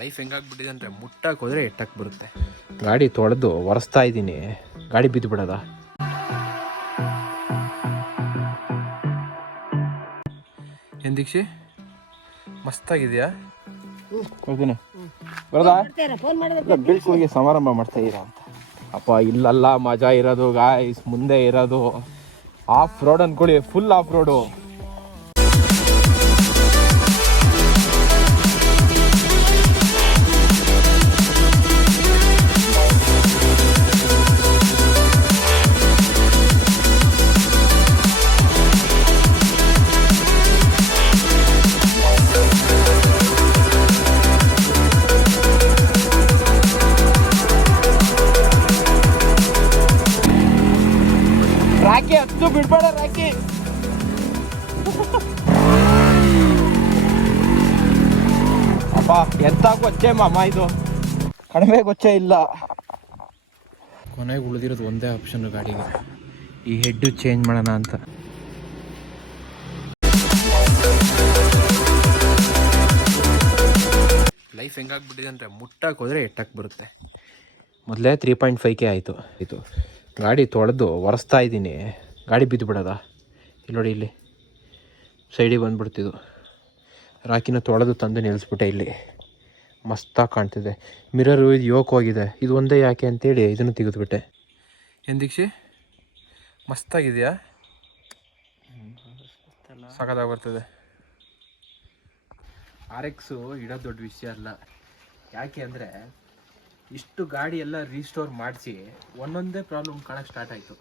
Life ಹೆಂಗಾಗ್ಬಿಟ್ಟಿದೆ ಅಂದರೆ ಮುಟ್ಟಕ್ಕೆ ಹೋದರೆ ಎಟ್ಟಕ್ಕೆ ಬರುತ್ತೆ. ಗಾಡಿ ತೊಳೆದು ಒರೆಸ್ತಾ ಇದ್ದೀನಿ. ಗಾಡಿ ಬಿದ್ದು ಬಿಡೋದ? ಏನ್ ದೀಕ್ಷಿ? ಮಸ್ತಾಗಿದೆಯಾ? ಕೊಡ್ತೀನಿ ಬರೋದಾ? ಹೋಗಿ ಸಮಾರಂಭ ಮಾಡ್ತಾ ಇದ್ದೀರಾ ಅಂತ. ಅಪ್ಪ ಇಲ್ಲಲ್ಲ ಮಜಾ ಇರೋದು ಗಾಯ್ಸ್ ಮುಂದೆ ಇರೋದು. ಆಫ್ ರೋಡ್ ಅನ್ಕೊಳ್ಳಿ ಫುಲ್ ಆಫ್ ರೋಡು ಎಂತ ಗೊಚ್ಚೆ ಮಾಮ ಇದು ಕಡಿಮೆ ಗೊಚ್ಚೆ ಇಲ್ಲ. ಕೊನೆಗೆ ಉಳಿದಿರೋದು ಒಂದೇ ಆಪ್ಷನ್ ಗಾಡಿಗೆ. ಈ ಹೆಡ್ ಚೇಂಜ್ ಮಾಡೋಣ ಅಂತ. ಲೈಫ್ ಹೆಂಗಾಗ್ಬಿಟ್ಟಿದೆ ಅಂದರೆ ಮುಟ್ಟಕ್ಕೆ ಹೋದರೆ ಎಟ್ಟಕ್ಕೆ ಬರುತ್ತೆ. ಮೊದಲೇ ತ್ರೀ ಪಾಯಿಂಟ್ ಫೈವ್ ಕೆ ಆಯಿತು. ಇದು ಗಾಡಿ ತೊಳೆದು ಒರೆಸ್ತಾ ಇದ್ದೀನಿ. ಗಾಡಿ ಬಿದ್ದು ಬಿಡೋದ? ಇಲ್ಲಿ ನೋಡಿ ಇಲ್ಲಿ. ಸೈಡಿಗೆ ಬಂದ್ಬಿಡ್ತಿದ್ದು. ರಾಕಿನ ತೊಳೆದು ತಂದು ನಿಲ್ಲಿಸ್ಬಿಟ್ಟೆ ಇಲ್ಲಿ. ಮಸ್ತಾಗಿ ಕಾಣ್ತಿದೆ. ಮಿರರು ಇದು ಯೋಕ್ ಹೋಗಿದೆ ಇದು ಒಂದೇ ಯಾಕೆ ಅಂತೇಳಿ ಇದನ್ನು ತೆಗೆದುಬಿಟ್ಟೆ. ಏನು ದೀಕ್ಷಿ? ಮಸ್ತಾಗಿದೆಯಾ? ಸಖತ್ತಾಗಿ ಬರ್ತದೆ. ಆರ್ ಎಕ್ಸು ಇಡೋ ದೊಡ್ಡ ವಿಷಯ ಅಲ್ಲ. ಯಾಕೆ ಅಂದರೆ ಇಷ್ಟು ಗಾಡಿ ಎಲ್ಲ ರೀಸ್ಟೋರ್ ಮಾಡಿಸಿ ಒಂದೊಂದೇ ಪ್ರಾಬ್ಲಮ್ ಕಾಣಕ್ಕೆ ಸ್ಟಾರ್ಟ್ ಆಯಿತು.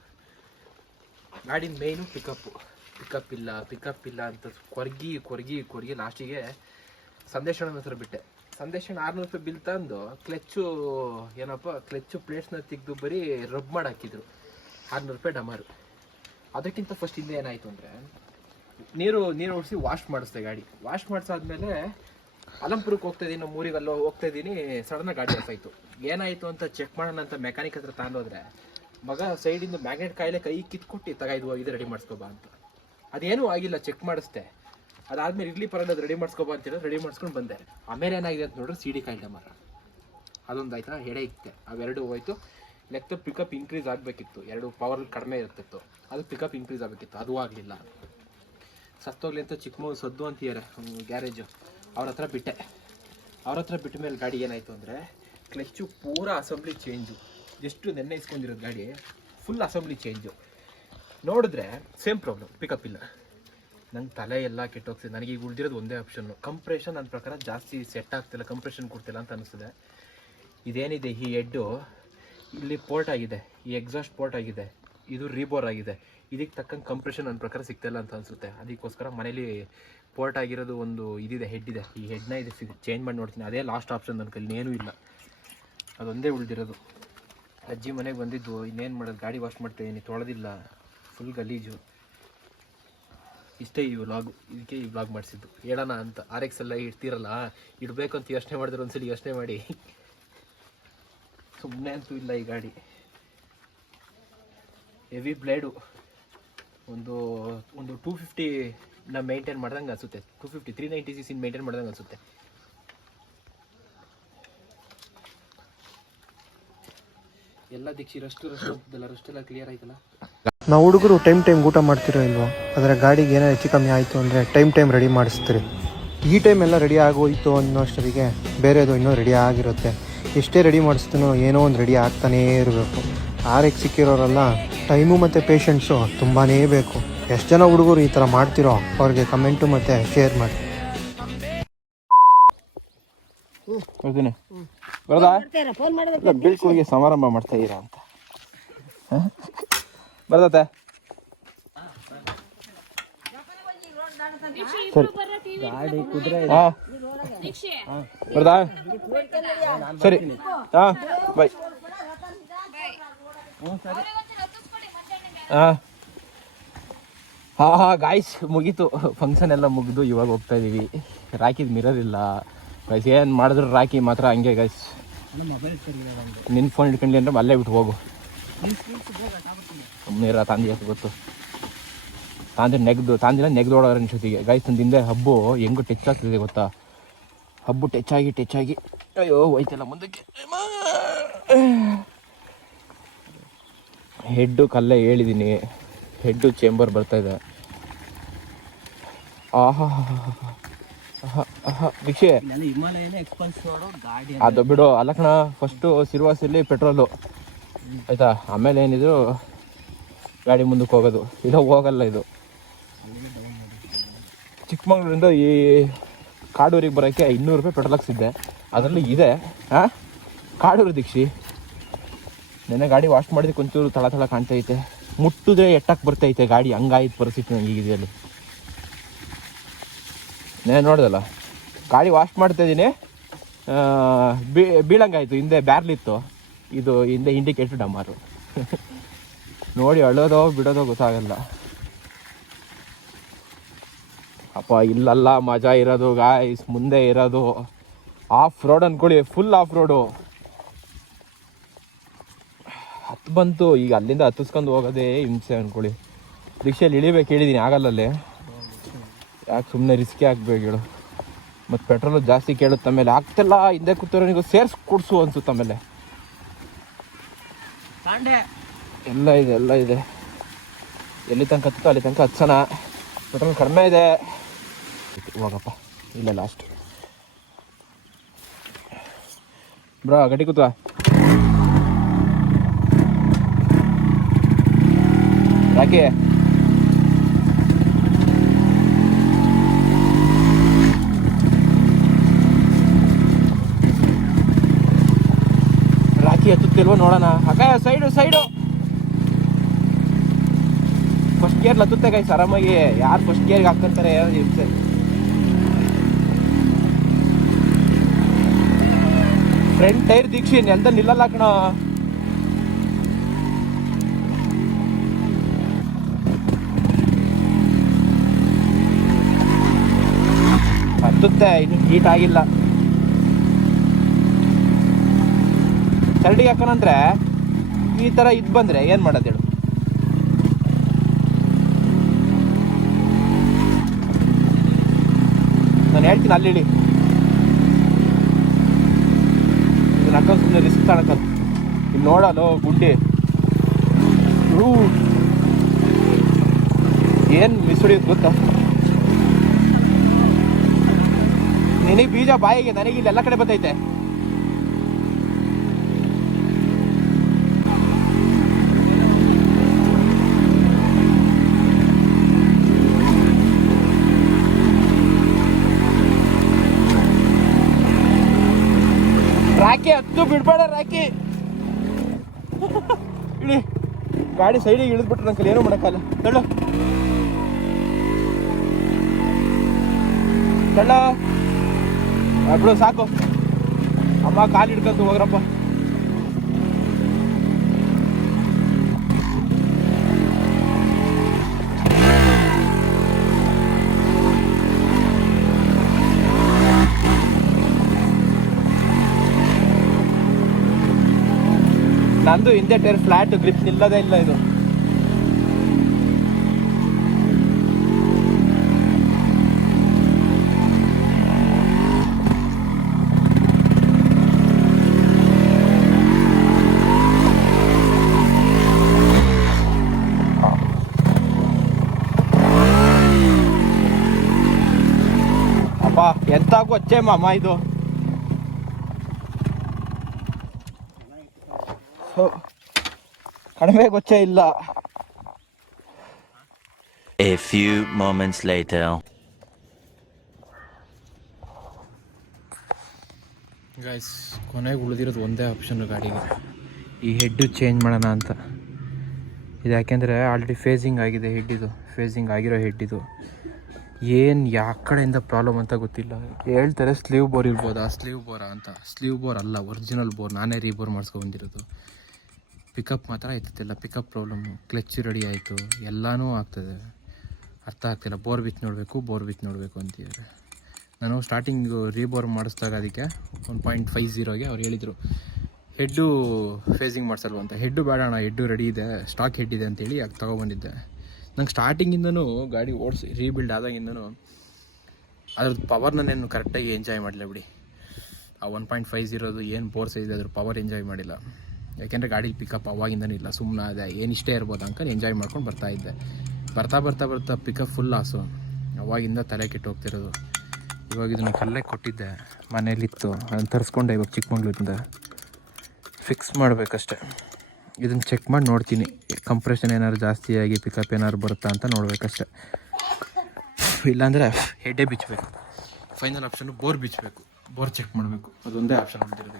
ಗಾಡಿ ಮೇಯ್ನು ಪಿಕಪ್ಪು ಪಿಕಪ್ ಇಲ್ಲ ಪಿಕಪ್ ಇಲ್ಲ ಅಂತ ಕೊರ್ಗಿ ಕೊರ್ಗಿ ಕೊರ್ಗಿ ಲಾಸ್ಟಿಗೆ ಸಂದೇಶನ ಹತ್ರ ಬಿಟ್ಟೆ. ಸಂದೇಶನ ಆರ್ನೂರು ರೂಪಾಯಿ ಬಿಲ್ ತಂದು ಕ್ಲಚ್ಚು ಏನಪ್ಪ, ಕ್ಲಚ್ಚು ಪ್ಲೇಟ್ಸ್ನ ತೆಗೆದು ಬರೀ ರಬ್ ಮಾಡಿ ಹಾಕಿದ್ರು. ಆರ್ನೂರು ರೂಪಾಯಿ ಡಮಾರು. ಅದಕ್ಕಿಂತ ಫಸ್ಟ್ ಹಿಂದೆ ಏನಾಯಿತು ಅಂದರೆ, ನೀರು ನೀರು ಓಡಿಸಿ ವಾಶ್ ಮಾಡಿಸ್ದೆ ಗಾಡಿ. ವಾಶ್ ಮಾಡಿಸಾದ್ಮೇಲೆ ಅಲಂಪುರಕ್ಕೆ ಹೋಗ್ತಾ ಇದ್ದೀನಿ ನಮ್ಮ ಊರಿಗೆ ಅಲ್ಲೋ ಹೋಗ್ತಾ ಇದ್ದೀನಿ ಸಡನ್ನಾಗಿ ಗಾಡಿ ಆಫ್ ಆಯಿತು. ಏನಾಯ್ತು ಅಂತ ಚೆಕ್ ಮಾಡೋಣ ಅಂತ ಮೆಕ್ಯಾನಿಕ್ ಹತ್ರ ತಗೊಂಡೋದ್ರೆ ಮಗ ಸೈಡಿಂದ ಮ್ಯಾಗ್ನೆಟ್ ಕಾಯಿಲೆ ಕೈ ಕಿತ್ಕೊಟ್ಟು ತಗ ಇದು ಇದು ರೆಡಿ ಮಾಡಿಸ್ಕೊಬಾ ಅಂತ. ಅದೇನೂ ಆಗಿಲ್ಲ ಚೆಕ್ ಮಾಡಿಸ್ದೆ. ಅದಾದ್ಮೇಲೆ ಇರ್ಲಿ ಪರಲ್ಲ ರೆಡಿ ಮಾಡ್ಸ್ಕೊಬ ಅಂತ ರೆಡಿ ಮಾಡ್ಸ್ಕೊಂಡು ಬಂದೆ. ಆಮೇಲೆ ಏನಾಗಿದೆ ಅಂತ ನೋಡ್ರೆ ಸಿಡಿ ಕಾಯಿಲೆ ಮರ ಅದೊಂದು ಆಯ್ತಾ ಎಡೆ ಇತ್ತೆ. ಅವೆರಡು ಹೋಯ್ತು. ನೆಕ್ಸ್ಟ್ ಪಿಕಪ್ ಇನ್ಕ್ರೀಸ್ ಆಗಬೇಕಿತ್ತು. ಎರಡು ಪವರ್ ಕಡಿಮೆ ಇರ್ತಿತ್ತು ಅದು ಪಿಕಪ್ ಇನ್ಕ್ರೀಸ್ ಆಗಬೇಕಿತ್ತು. ಅದು ಆಗಲಿಲ್ಲ. ಸತ್ತೋಗ್ಲಿ ಅಂತ ಚಿಕ್ಕಮಗು ಸದ್ದು ಅಂತಿದ್ದಾರೆ ಗ್ಯಾರೇಜು ಅವ್ರ ಹತ್ರ ಬಿಟ್ಟೆ. ಅವ್ರ ಹತ್ರ ಬಿಟ್ಟ ಮೇಲೆ ಗಾಡಿ ಏನಾಯಿತು ಅಂದರೆ ಕ್ಲಚ್ಚು ಪೂರ ಅಸೆಂಬ್ಲಿ ಚೇಂಜು ಎಷ್ಟು ನೆನ್ನೆ ಇಸ್ಕೊಂಡಿರೋದು ಗಾಡಿ ಫುಲ್ ಅಸೆಂಬ್ಲಿ ಚೇಂಜು ನೋಡಿದ್ರೆ ಸೇಮ್ ಪ್ರಾಬ್ಲಮ್ ಪಿಕಪ್ ಇಲ್ಲ. ನಂಗೆ ತಲೆ ಎಲ್ಲ ಕೆಟ್ಟೋಗ್ತಿದೆ. ನನಗೆ ಈಗ ಉಳಿದಿರೋದು ಒಂದೇ ಆಪ್ಷನ್ನು ಕಂಪ್ರೆಷನ್ ನನ್ನ ಪ್ರಕಾರ ಜಾಸ್ತಿ ಸೆಟ್ ಆಗ್ತಿಲ್ಲ ಕಂಪ್ರೆಷನ್ ಕೊಡ್ತಿಲ್ಲ ಅಂತ ಅನಿಸ್ತದೆ ಇದೇನಿದೆ ಈ ಹೆಡ್ಡು ಇಲ್ಲಿ ಪೋರ್ಟ್ ಆಗಿದೆ. ಈ ಎಕ್ಸಾಸ್ಟ್ ಪೋರ್ಟ್ ಆಗಿದೆ. ಇದು ರೀಬೋರ್ ಆಗಿದೆ. ಇದಕ್ಕೆ ತಕ್ಕಂಗೆ ಕಂಪ್ರೆಷನ್ ನನ್ನ ಪ್ರಕಾರ ಸಿಗ್ತಾಯಿಲ್ಲ ಅಂತ ಅನಿಸುತ್ತೆ. ಅದಕ್ಕೋಸ್ಕರ ಮನೇಲಿ ಪೋರ್ಟ್ ಆಗಿರೋದು ಒಂದು ಇದಿದೆ ಹೆಡ್ ಇದೆ. ಈ ಹೆಡ್ನ ಇದು ಸಿಗ್ ಚೇಂಜ್ ಮಾಡಿ ನೋಡ್ತೀನಿ. ಅದೇ ಲಾಸ್ಟ್ ಆಪ್ಷನ್ ನನ್ನ ಕೈಲಿ ಏನೂ ಇಲ್ಲ. ಅದೊಂದೇ ಉಳಿದಿರೋದು. ಅಜ್ಜಿ ಮನೆಗೆ ಬಂದಿದ್ದು, ಇನ್ನೇನು ಮಾಡೋದು? ಗಾಡಿ ವಾಶ್ ಮಾಡ್ತಾಯಿದ್ದೀನಿ ತೊಳೆದಿಲ್ಲ. ಫುಲ್ ಗಲೀಜು. ಇಷ್ಟೇ ಈ ವ್ಲಾಗು ಇದಕ್ಕೆ ಈ ವ್ಲಾಗ್ ಮಾಡಿಸಿದ್ದು. ಹೇಳೋಣ ಅಂತ. ಆರ್ ಎಕ್ಸ್ ಎಲ್ಲ ಇಡ್ತೀರಲ್ಲ, ಇಡಬೇಕು ಅಂತ ಯೋಚನೆ ಮಾಡಿದ್ರೆ ಒಂದ್ಸಲಿ ಯೋಚನೆ ಮಾಡಿ. ಸುಮ್ಮನೆ ಅಂತೂ ಇಲ್ಲ ಈ ಗಾಡಿ. ಹೆವಿ ಬ್ಲೇಡು ಒಂದು ಒಂದು ಟೂ ಫಿಫ್ಟಿ ನಾ ಮೇಂಟೈನ್ ಮಾಡ್ದಂಗೆ ಅನಿಸುತ್ತೆ. Two fifty three ninety six maintain ಮಾಡ್ದಂಗೆ ಅನಿಸುತ್ತೆ. ಎಲ್ಲ ದಿಕ್ಷಿ ರಷ್ಟು ರಷ್ಟು ಎಲ್ಲ ರಷ್ಟೆಲ್ಲ ಕ್ಲಿಯರ್ ಆಯ್ತಲ್ಲ? ನಾವು ಹುಡುಗರು ಟೈಮ್ ಟೈಮ್ ಊಟ ಮಾಡ್ತಿರೋ ಇಲ್ವೋ? ಅದರ ಗಾಡಿಗೆ ಏನೋ ಹೆಚ್ಚು ಕಮ್ಮಿ ಆಯಿತು ಅಂದರೆ ಟೈಮ್ ಟೈಮ್ ರೆಡಿ ಮಾಡಿಸ್ತೀರಿ. ಈ ಟೈಮ್ ಎಲ್ಲ ರೆಡಿ ಆಗೋಯ್ತು ಅನ್ನೋಷ್ಟರಿಗೆ ಬೇರೆದು ಇನ್ನೂ ರೆಡಿ ಆಗಿರುತ್ತೆ. ಎಷ್ಟೇ ರೆಡಿ ಮಾಡಿಸ್ತೀನೋ ಏನೋ ಒಂದು ರೆಡಿ ಆಗ್ತಾನೇ ಇರಬೇಕು. ಆರಕ್ಕೆ ಸಿಕ್ಕಿರೋರೆಲ್ಲ ಟೈಮು ಮತ್ತು ಪೇಷನ್ಸು ತುಂಬಾ ಬೇಕು. ಎಷ್ಟು ಜನ ಹುಡುಗರು ಈ ಥರ ಮಾಡ್ತಿರೋ ಅವ್ರಿಗೆ ಕಮೆಂಟು ಮತ್ತು ಶೇರ್ ಮಾಡಿ. ಬರೋದಾ? ಸಮಾರಂಭ ಮಾಡ್ತಾ ಇದ್ದೀರಾ ಅಂತ. ಬರ್ದತ್ತೆ ಸರಿ. ಹಾ. ಬರ್ದಾ? ಸರಿ. ಹಾ. ಬೈ. ಹಾ. ಹಾ ಹಾ ಗಾಯ್ಸ್ ಮುಗೀತು. ಫಂಕ್ಷನ್ ಎಲ್ಲ ಮುಗಿದು ಇವಾಗ ಹೋಗ್ತಾ ಇದೀವಿ. ರಾಕಿದ್ ಮಿರರ್ ಇಲ್ಲ. ಗೈಸ್ ಏನು ಮಾಡಿದ್ರು ರಾಕಿ ಮಾತ್ರ ಹಂಗೆ ಗೈಸ್ ನಿನ್ನ ಫೋನ್ ಇಟ್ಕೊಂಡ್ಲಿ ಅಂದ್ರೆ? ಅಲ್ಲೇ ಬಿಟ್ಟು ಹೋಗು. ಸುಮ್ಮನೆ ತಾಂದಿ ಅಂತ ಗೊತ್ತು. ತಾಂದಿ ನೆಗ್ದು ತಾಂದಿಲ್ಲ ನೆಗ್ದೋಡೋರ ಜೊತೆಗೆ ಗೈಸ್ ತಂದು ಹಿಂದೆ ಹಬ್ಬು ಹೆಂಗೂ ಟಚ್ ಆಗ್ತಿದೆ ಗೊತ್ತಾ? ಹಬ್ಬು ಟಚ್ ಆಗಿ ಟಚ್ ಆಗಿ. ಅಯ್ಯೋ ಹೋಯ್ತಲ್ಲ ಮುಂದಕ್ಕೆ. ಹೆಡ್ಡು ಕಲ್ಲೇ ಹೇಳಿದ್ದೀನಿ ಹೆಡ್ಡು ಚೇಂಬರ್ ಬರ್ತಾ ಇದೆ. ಆಹಾ ಗಾಡಿ ಅದು ಬಿಡು. ಅಲಕ್ಷಣ ಕಣ ಫಸ್ಟು ಸಿರುವಾಸಿಲಿ ಪೆಟ್ರೋಲು ಆಯ್ತಾ? ಆಮೇಲೆ ಏನಿದ್ರು ಗಾಡಿ ಮುಂದಕ್ಕೆ ಹೋಗೋದು. ಇಲ್ಲ, ಹೋಗಲ್ಲ ಇದು. ಚಿಕ್ಕಮಂಗ್ಳೂರಿಂದ ಈ ಕಾಡೂರಿಗೆ ಬರೋಕ್ಕೆ ಇನ್ನೂರು ರೂಪಾಯಿ ಪೆಟ್ರೋಲ್ ಹಾಕ್ಸಿದ್ದೆ. ಅದರಲ್ಲಿ ಇದೆ. ಹಾಂ ಕಾಡೂರು ದೀಕ್ಷಿ. ನೆನ್ನೆ ಗಾಡಿ ವಾಶ್ ಮಾಡಿದಕ್ಕೆ ಒಂಚೂರು ತಳ ತಳ ಕಾಣ್ತೈತೆ ಮುಟ್ಟಿದ್ರೆ ಎಟ್ಟಕ್ಕೆ ಬರ್ತೈತೆ ಗಾಡಿ. ಹಂಗಾಯ್ತು ಪರಿಸ್ಥಿತಿ ನಂಗೆ ಈಗಿದೆಯಲ್ಲಿ ನೆನೆ ನೋಡಿದಲ್ಲ ಗಾಡಿ ವಾಶ್ ಮಾಡ್ತಾ ಇದ್ದೀನಿ. ಬೀಳಂಗಾಯ್ತು. ಹಿಂದೆ ಬ್ಯಾರ್ಲಿತ್ತು ಇದು ಹಿಂದೆ ಇಂಡಿಕೇಟರ್ ಡಮಾರು. ನೋಡಿ, ಅಳೋದೋ ಬಿಡೋದೋ ಗೊತ್ತಾಗಲ್ಲ. ಅಪ್ಪ, ಇಲ್ಲಲ್ಲ, ಮಜಾ ಇರೋದು ಗಾಯ್ಸ್ ಮುಂದೆ ಇರೋದು. ಆಫ್ ರೋಡ್ ಅನ್ಕೊಳ್ಳಿ ಫುಲ್ ಆಫ್ ರೋಡು ಹತ್ತು ಬಂತು, ಈಗ ಅಲ್ಲಿಂದ ಹತ್ತಿಸ್ಕೊಂಡು ಹೋಗೋದೇ ಹಿಂಸೆ ಅನ್ಕೊಳ್ಳಿ. ರಿಕ್ಷೆಯಲ್ಲಿ ಇಳಿಬೇಕು ಹೇಳಿದ್ದೀನಿ ಆಗಲ್ಲಲ್ಲೇ ಯಾಕೆ ಸುಮ್ಮನೆ ರಿಸ್ಕೇ ಆಗ್ಬೇಕು ಹೇಳು. ಮತ್ತು ಪೆಟ್ರೋಲು ಜಾಸ್ತಿ ಕೇಳುತ್ತೆ ಆಮೇಲೆ ಆಗ್ತಿಲ್ಲ, ಹಿಂದೆ ಕೂತಿರೋನಿಗೂ ಸೇರಿಸಿ ಕೊಡಿಸು ಅನ್ಸುತ್ತೆ ಆಮೇಲೆ. ಎಲ್ಲ ಇದೆ ಎಲ್ಲ ಇದೆ. ಎಲ್ಲಿ ತನಕ ಹತ್ತುತ್ತೋ ಅಲ್ಲಿ ತನಕ ಹತ್ಸೋಣ ಪೆಟ್ರೋಲ್ ಕಡಿಮೆ ಇದೆ. ಹೋಗಪ್ಪ, ಇಲ್ಲ ಲಾಸ್ಟ್ ಬ್ರೋ ಗಡಿ ಕೂತ ರಾಕಿ. ಹತ್ತುತ್ತಿಲ್ವೋ ನೋಡೋಣ. ಅಕ್ಕ ಸೈಡು ಸೈಡು ಫಸ್ಟ್ ಗೇರ್ ಲತ್ತುತ್ತೆ ಗೈಸ್ ಆರಾಮಾಗಿ. ಯಾರು ಫಸ್ಟ್ ಗೇರ್ಗೆ ಹಾಕ್ತಾರೆ ಇರುತ್ತೆ. ಫ್ರಂಟ್ ಟೈರ್ ದೀಕ್ಷಿ ಎಂತ ನಿಲ್ಲಲ್ಲ ಕಣ. ಹತ್ತುತ್ತೆ, ಇನ್ನು ಹೀಟ್ ಆಗಿಲ್ಲ. ಚರಡಿಗೆ ಹಾಕೋಣಂದ್ರೆ ಈ ಥರ ಇದು ಬಂದರೆ ಏನು ಮಾಡೋದು ಹೇಳು. ನಾನು ಹೇಳ್ತೀನಿ ಅಲ್ಲಿ ಇಳಿ ಇದನ್ನ ಸುಮ್ಮನೆ ರಿಸ್ಕ್ ಕಾಣಕ್ಕದು ಇಲ್ಲಿ ನೋಡಲು ಗುಂಡಿ. ಏನು ಮಿಸುಡಿಯೋದು ಗೊತ್ತಾ? ನಿನಗೆ ಬೀಜ ಬಾಯಿಗೆ, ನನಗೆ ಇಲ್ಲಿ ಎಲ್ಲ ಕಡೆ ಬರ್ತೈತೆ. ಹತ್ತು ಬಿಡ್ಬೇಡ ರಾಕಿ. ಇಳಿ. ಗಾಡಿ ಸೈಡಿಗೆ ಇಳಿದ್ಬಿಟ್ರೆ ನನ್ನ ಕೈಲಿ ಏನೂ ಮಾಡೋಕ್ಕಲ್ಲ ತಳ್ಳು. ತಳ್ಳ. ಬಿಡು, ಸಾಕು. ಅಮ್ಮ ಕಾಲು ಹಿಡ್ಕೊಂತ ಹೋಗ್ರಪ್ಪ. ನಂದು ಹಿಂದೆ ಟೈರ್ ಫ್ಲಾಟ್ ಗ್ರಿಪ್ ನಿಲ್ಲದೇ ಇಲ್ಲ ಇದು. ಎಂತಾಗೂ ಎಂತ ಗೊಚ್ಚೆ ಮಾಮ ಇದು. ಹೋ, ಕಡಿಮೆ ಗೊಚ್ಚೆ ಇಲ್ಲ. A few moments later. Guys ಕೊನೆಗೆ ಉಳಿದಿರೋದು ಒಂದೇ ಆಪ್ಷನ್ ಗಾಡಿಗೆ. ಈ ಹೆಡ್ಡು ಚೇಂಜ್ ಮಾಡೋಣ ಅಂತ. ಇದು ಯಾಕೆಂದರೆ ಆಲ್ರೆಡಿ ಫೇಸಿಂಗ್ ಆಗಿದೆ ಹೆಡ್ಡಿದು ಫೇಸಿಂಗ್ ಆಗಿರೋ ಹೆಡ್ಡಿದು ಏನು ಯಾ ಕಡೆಯಿಂದ ಪ್ರಾಬ್ಲಮ್ ಅಂತ ಗೊತ್ತಿಲ್ಲ. ಹೇಳ್ತಾರೆ ಸ್ಲೀವ್ ಬೋರ್ ಇರ್ಬೋದಾ? ಸ್ಲೀವ್ ಬೋರಾ ಅಂತ. ಸ್ಲೀವ್ ಬೋರ್ ಅಲ್ಲ ಒರಿಜಿನಲ್ ಬೋರ್ ನಾನೇ ರೀಬೋರ್ ಮಾಡಿಸ್ಕೊಂಡ್ಬಂದಿರೋದು ಪಿಕಪ್ ಮಾತ್ರ ಆಯ್ತಿಲ್ಲ ಪಿಕಪ್ ಪ್ರಾಬ್ಲಮ್ ಕ್ಲಚ್ ರೆಡಿ ಆಯಿತು. ಎಲ್ಲನೂ ಆಗ್ತದೆ. ಅರ್ಥ ಆಗ್ತಿಲ್ಲ. ಬೋರ್ ಬಿತ್ ನೋಡಬೇಕು ಬೋರ್ ಬಿತ್ ನೋಡಬೇಕು ಅಂತಿದ್ದಾರೆ ನಾನು ಸ್ಟಾರ್ಟಿಂಗು ರೀಬೋರ್ ಮಾಡಿಸ್ದಾಗ ಅದಕ್ಕೆ ಒನ್ ಪಾಯಿಂಟ್ ಫೈವ್ ಝೀರೋಗೆ ಅವ್ರು ಹೇಳಿದರು ಹೆಡ್ಡು ಫೇಸಿಂಗ್ ಮಾಡಿಸಲ್ವ ಅಂತ. ಹೆಡ್ಡು ಬೇಡ ಅಣ್ಣ ಹೆಡ್ಡು ರೆಡಿ ಇದೆ. ಸ್ಟಾಕ್ ಹೆಡ್ ಇದೆ ಅಂತೇಳಿ ಯಾಕೆ ತೊಗೊಬಂದಿದ್ದೆ. ನಂಗೆ ಸ್ಟಾರ್ಟಿಂಗಿಂದನೂ ಗಾಡಿ ಓಡಿಸಿ ರೀಬಿಲ್ಡ್ ಆದಾಗಿಂದನೂ ಅದ್ರದ್ದು ಪವರ್ ನಾನೇನು ಕರೆಕ್ಟಾಗಿ ಎಂಜಾಯ್ ಮಾಡಲಿಲ್ಲ ಬಿಡಿ. ಆ ಒನ್ ಪಾಯಿಂಟ್ ಫೈವ್ ಝೀರೋದು ಏನು ಬೋರ್ ಸೈಜ್ ಅದ್ರ ಪವರ್ ಎಂಜಾಯ್ ಮಾಡಿಲ್ಲ. ಯಾಕೆಂದರೆ ಗಾಡಿ ಪಿಕಪ್ ಅವಾಗಿಂದನೂ ಇಲ್ಲ. ಸುಮ್ಮನೆ ಅದೇ ಏನು ಇಷ್ಟೇ ಇರ್ಬೋದು ಅಂಕಲ್ ಎಂಜಾಯ್ ಮಾಡ್ಕೊಂಡು ಬರ್ತಾ ಇದ್ದೆ. ಬರ್ತಾ ಬರ್ತಾ ಬರ್ತಾ ಪಿಕಪ್ ಫುಲ್ ಲಾಸು ಅವಾಗಿಂದ ತಲೆ ಕೆಟ್ಟು ಹೋಗ್ತಿರೋದು. ಇವಾಗ ಇದನ್ನು ಕಲ್ಲೇ ಕೊಟ್ಟಿದ್ದೆ. ಮನೇಲಿತ್ತು. ಅದನ್ನು ತರಿಸ್ಕೊಂಡೆ ಇವಾಗ ಚಿಕ್ಕಮಂಗ್ಳೂರಿಂದ. ಫಿಕ್ಸ್ ಮಾಡಬೇಕಷ್ಟೆ. ಇದನ್ನು ಚೆಕ್ ಮಾಡಿ ನೋಡ್ತೀನಿ. ಕಂಪ್ರೆಷನ್ ಏನಾದ್ರು ಜಾಸ್ತಿ ಆಗಿ ಪಿಕಪ್ ಏನಾದ್ರು ಬರುತ್ತಾ ಅಂತ ನೋಡಬೇಕಷ್ಟೆ. ಇಲ್ಲಾಂದರೆ ಹೆಡ್ಡೆ ಬಿಚ್ಚಬೇಕು ಫೈನಲ್ ಆಪ್ಷನ್ ಬೋರ್ ಬಿಚ್ಚಬೇಕು ಬೋರ್ ಚೆಕ್ ಮಾಡಬೇಕು. ಅದೊಂದೇ ಆಪ್ಷನ್ ಉಳಿದಿರೋದು